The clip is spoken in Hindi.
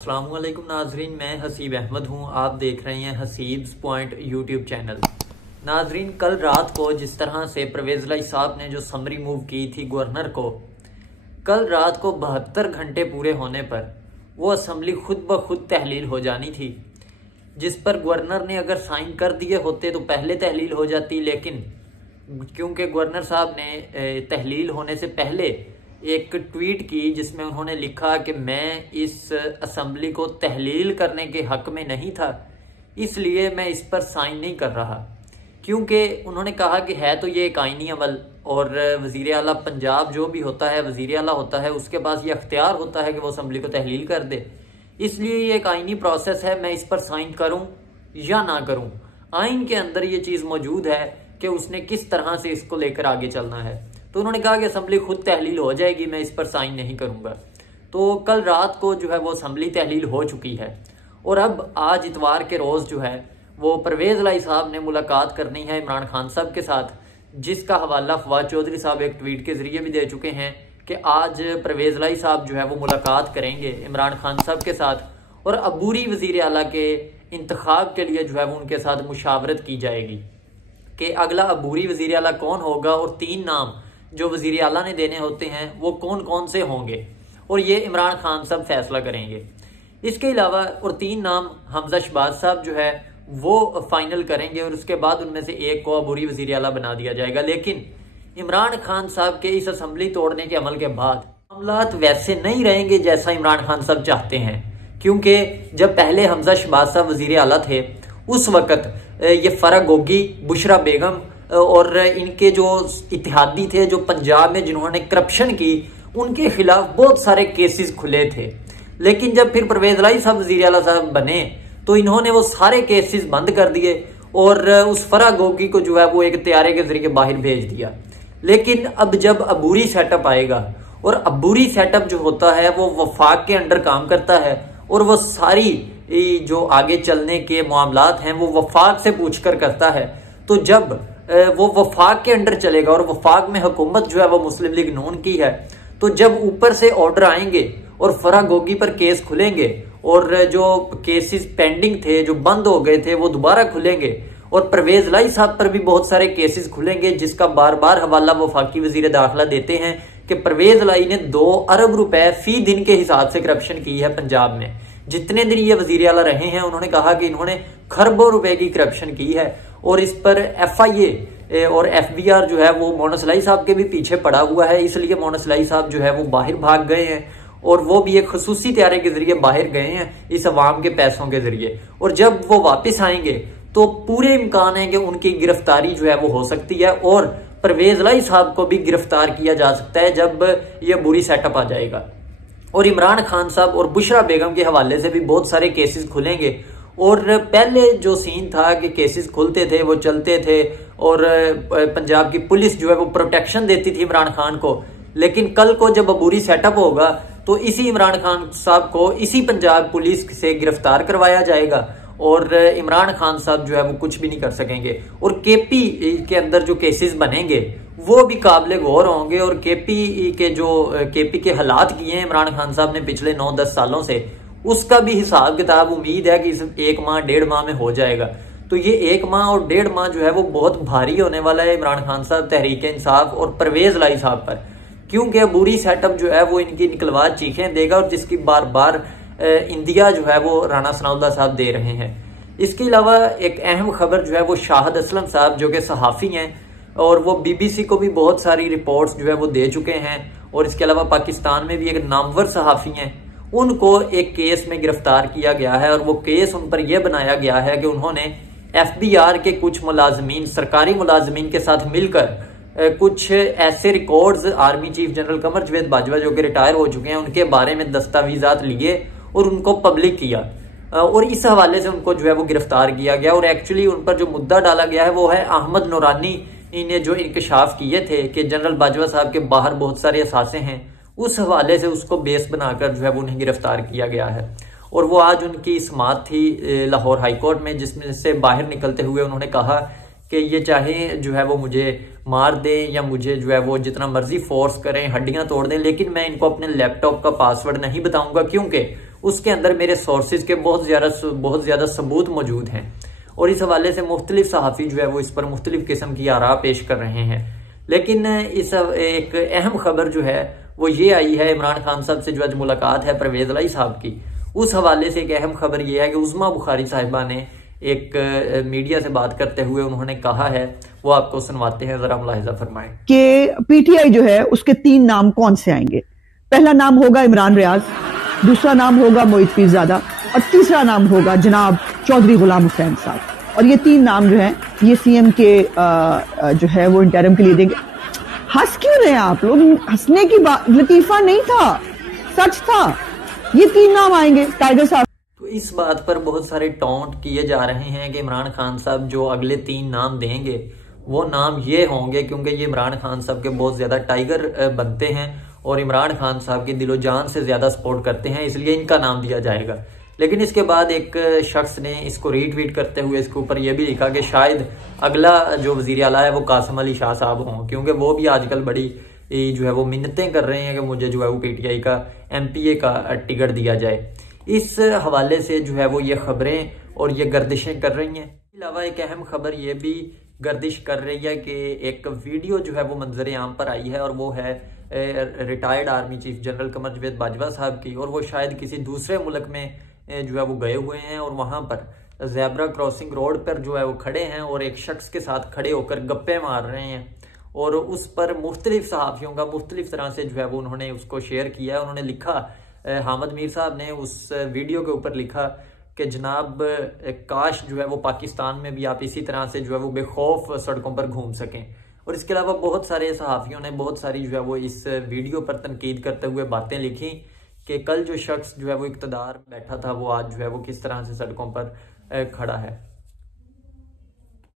अस्सलामुअलैकुम नाजरीन, मैं हसीब अहमद हूँ। आप देख रहे हैं हसीब्स पॉइंट यूट्यूब चैनल। नाजरीन, कल रात को जिस तरह से परवेज़ लाई साहब ने जो समरी मूव की थी गवर्नर को, कल रात को 72 घंटे पूरे होने पर वो असम्बली खुद ब खुद तहलील हो जानी थी, जिस पर गवर्नर ने अगर साइन कर दिए होते तो पहले तहलील हो जाती। लेकिन क्योंकि गवर्नर साहब ने तहलील होने से पहले एक ट्वीट की जिसमें उन्होंने लिखा कि मैं इस असम्बली को तहलील करने के हक में नहीं था, इसलिए मैं इस पर साइन नहीं कर रहा। क्योंकि उन्होंने कहा कि है तो ये एक आईनी अमल, और वज़ीर आला पंजाब जो भी होता है, वज़ीर आला होता है, उसके पास ये अख्तियार होता है कि वो असम्बली को तहलील कर दे। इसलिए ये एक आईनी प्रोसेस है, मैं इस पर साइन करूं या ना करूं। आइन के अंदर ये चीज़ मौजूद है कि उसने किस तरह से इसको लेकर आगे चलना है। तो उन्होंने कहा कि असम्बली खुद तहलील हो जाएगी, मैं इस पर साइन नहीं करूंगा। तो कल रात को जो है वो असम्बली तहलील हो चुकी है, और अब आज इतवार के रोज़ जो है वो परवेज़ लाई साहब ने मुलाकात करनी है इमरान खान साहब के साथ, जिसका हवाला फवाद चौधरी साहब एक ट्वीट के जरिए भी दे चुके हैं कि आज परवेज़ लाई साहब जो है वो मुलाकात करेंगे इमरान खान साहब के साथ, और अबूरी वज़ीर आला के इंतखाब के लिए जो है वो उनके साथ मुशावरत की जाएगी कि अगला अबूरी वज़ीर आला कौन होगा, और 3 नाम जो वज़ीर आला ने देने होते हैं वो कौन कौन से होंगे, और ये इमरान खान साहब फैसला करेंगे। इसके अलावा और 3 नाम हमजा शहबाज साहब जो है वो फाइनल करेंगे, और उसके बाद उनमें से एक को अबूरी वज़ीर आला बना दिया जाएगा। लेकिन इमरान खान साहब के इस असम्बली तोड़ने के अमल के बाद मामलात वैसे नहीं रहेंगे जैसा इमरान खान साहब चाहते हैं, क्योंकि जब पहले हमजा शहबाज साहब वज़ीर आला थे उस वक़्त ये फरा गोगी, बुशरा बेगम और इनके जो इत्तेहादी थे जो पंजाब में जिन्होंने करप्शन की, उनके खिलाफ बहुत सारे केसेस खुले थे। लेकिन जब फिर परवेज़ लाई साहब वज़ीर आला साहब बने तो इन्होंने वो सारे केसेस बंद कर दिए, और उस फरा गोगी को जो है वो एक तैयारे के जरिए बाहर भेज दिया। लेकिन अब जब अबूरी सेटअप आएगा, और अबूरी सेटअप जो होता है वो वफाक के अंडर काम करता है, और वो सारी जो आगे चलने के मामलात हैं वो वफाक से पूछ कर करता है। तो जब वो वफाक के अंडर चलेगा, और वफाक में हुकूमत जो है वो मुस्लिम लीग नून की है, तो जब ऊपर से ऑर्डर आएंगे और फरा गोगी पर केस खुलेंगे, और जो केसेस पेंडिंग थे जो बंद हो गए थे वो दोबारा खुलेंगे, और परवेज़ लाई साहब पर भी बहुत सारे केसेस खुलेंगे, जिसका बार बार हवाला वफाकी वजीर दाखिला देते हैं कि परवेज़ लाई ने 2 अरब रुपए फी दिन के हिसाब से करप्शन की है पंजाब में। जितने दिन ये वजीर आला रहे हैं उन्होंने कहा कि इन्होंने खरबों रुपए की करप्शन की है, और इस पर FIA और FBR जो है वो मोहन सलाई साहब के भी पीछे पड़ा हुआ है। इसलिए मोहन सलाई साहब जो है वो बाहर भाग गए हैं, और वो भी एक खसूसी तैयारे के जरिए बाहर गए हैं इस अवाम के पैसों के जरिए। और जब वो वापस आएंगे तो पूरे इम्कान है कि उनकी गिरफ्तारी जो है वो हो सकती है, और परवेज़ लाई साहब को भी गिरफ्तार किया जा सकता है जब ये बुरी सेटअप आ जाएगा। और इमरान खान साहब और बुशरा बेगम के हवाले से भी बहुत सारे केसेस खुलेंगे। और पहले जो सीन था कि केसेस खुलते थे, वो चलते थे, और पंजाब की पुलिस जो है वो प्रोटेक्शन देती थी इमरान खान को। लेकिन कल को जब अबूरी सेटअप होगा तो इसी इमरान खान साहब को इसी पंजाब पुलिस से गिरफ्तार करवाया जाएगा, और इमरान खान साहब जो है वो कुछ भी नहीं कर सकेंगे। और KP के अंदर जो केसेस बनेंगे वो भी काबिल गौर होंगे, और KP के हालात किए हैं इमरान खान साहब ने पिछले 9-10 सालों से, उसका भी हिसाब किताब उम्मीद है कि 1 माह 1.5 माह में हो जाएगा। तो ये 1 माह और 1.5 माह जो है वो बहुत भारी होने वाला है इमरान खान साहब, तहरीक इंसाफ और परवेज़ लाई साहब पर, क्योंकि बुरी सेटअप जो है वो इनकी निकलवा चीखें देगा, और जिसकी बार बार इंदिया जो है वो राणा सनाउल्लाह साहब दे रहे हैं। इसके अलावा एक अहम खबर जो है वो शाहिद असलम साहब जो कि सहाफ़ी हैं, और वो BBC को भी बहुत सारी रिपोर्ट्स जो है वो दे चुके हैं, और इसके अलावा पाकिस्तान में भी एक नामवर सहाफ़ी हैं, उनको एक केस में गिरफ्तार किया गया है। और वो केस उन पर यह बनाया गया है कि उन्होंने FBR के कुछ मुलाजमीन, सरकारी मुलाजमीन के साथ मिलकर कुछ ऐसे रिकॉर्ड्स आर्मी चीफ जनरल कमर जवेद बाजवा जो कि रिटायर हो चुके हैं उनके बारे में दस्तावेजात लिए और उनको पब्लिक किया, और इस हवाले से उनको जो है वो गिरफ्तार किया गया। और एक्चुअली उन पर जो मुद्दा डाला गया है वो है अहमद नूरानी ने जो इंकशाफ किए थे कि जनरल बाजवा साहब के बाहर बहुत सारे असासे हैं, उस हवाले से उसको बेस बनाकर जो है वो उन्हें गिरफ्तार किया गया है। और वो आज उनकी समाअत थी लाहौर हाईकोर्ट में, जिसमें से बाहर निकलते हुए उन्होंने कहा कि ये चाहे जो है वो मुझे मार दें या मुझे जो है वो जितना मर्जी फोर्स करें, हड्डियां तोड़ दें, लेकिन मैं इनको अपने लैपटॉप का पासवर्ड नहीं बताऊंगा, क्योंकि उसके अंदर मेरे सोर्सेज के बहुत ज़्यादा सबूत मौजूद हैं। और इस हवाले से मुख्तलिफ सहाफ़ी जो है वो इस पर मुख्तलिफ किस्म की आरा पेश कर रहे हैं। लेकिन इस एक अहम खबर जो है वो ये आई है, इमरान खान साहब से जो आज मुलाकात है परवेज़ इलाही साहब की, उस हवाले से एक अहम खबर ये है कि उज़्मा बुखारी साहिबा ने एक मीडिया से बात करते हुए उन्होंने कहा है, वो आपको सुनवाते हैं, जरा मुलाहिजा फरमाएं कि पीटीआई जो है उसके 3 नाम कौन से आएंगे। पहला नाम होगा इमरान रियाज, दूसरा नाम होगा मोहित पीरजादा और तीसरा नाम होगा जनाब चौधरी गुलाम हुसैन साहब। और ये 3 नाम जो हैं ये सीएम के जो है वो इंटरिम के लिए देंगे। हंस क्यों रहे हैं आप लोग? हंसने की बात, लतीफा नहीं था, सच था। ये 3 नाम आएंगे टाइगर साहब। तो इस बात पर बहुत सारे टॉन्ट किए जा रहे हैं कि इमरान खान साहब जो अगले 3 नाम देंगे वो नाम ये होंगे, क्योंकि ये इमरान खान साहब के बहुत ज्यादा टाइगर बनते हैं और इमरान खान साहब की दिलो जान से ज्यादा सपोर्ट करते हैं, इसलिए इनका नाम दिया जाएगा। लेकिन इसके बाद एक शख्स ने इसको रीट्वीट करते हुए इसके ऊपर यह भी लिखा कि शायद अगला जो वजीर आला है वो कासिम अली शाह साहब हों, क्योंकि वो भी आजकल बड़ी जो है वो मिन्नतें कर रहे हैं कि मुझे जो है वो पीटीआई का एमपीए का टिकट दिया जाए। इस हवाले से जो है वो ये खबरें और ये गर्दिशें कर रही हैं। इसके अलावा एक अहम खबर ये भी गर्दिश कर रही है कि एक वीडियो जो है वो मंजर आम पर आई है और वो है retired army chief general Qamar Javed Bajwa साहब की, और वो शायद किसी दूसरे मुल्क में जो है वो गए हुए हैं और वहां पर ज़ेब्रा क्रॉसिंग रोड पर जो है वो खड़े हैं और एक शख्स के साथ खड़े होकर गप्पे मार रहे हैं। और उस पर मुख्तलिफ सहाफ़ियों का मुख्तलिफ तरह से जो है वो उन्होंने उसको शेयर किया है। उन्होंने लिखा, हामिद मीर साहब ने उस वीडियो के ऊपर लिखा कि जनाब काश जो है वो पाकिस्तान में भी आप इसी तरह से जो है वो बेखौफ सड़कों पर घूम सकें। और इसके अलावा बहुत सारे सहाफ़ियों ने बहुत सारी जो है वो इस वीडियो पर तनकीद करते हुए बातें लिखी कि कल जो शख्स जो है वो इक़्तिदार बैठा था वो आज जो है वो किस तरह से सड़कों पर खड़ा है।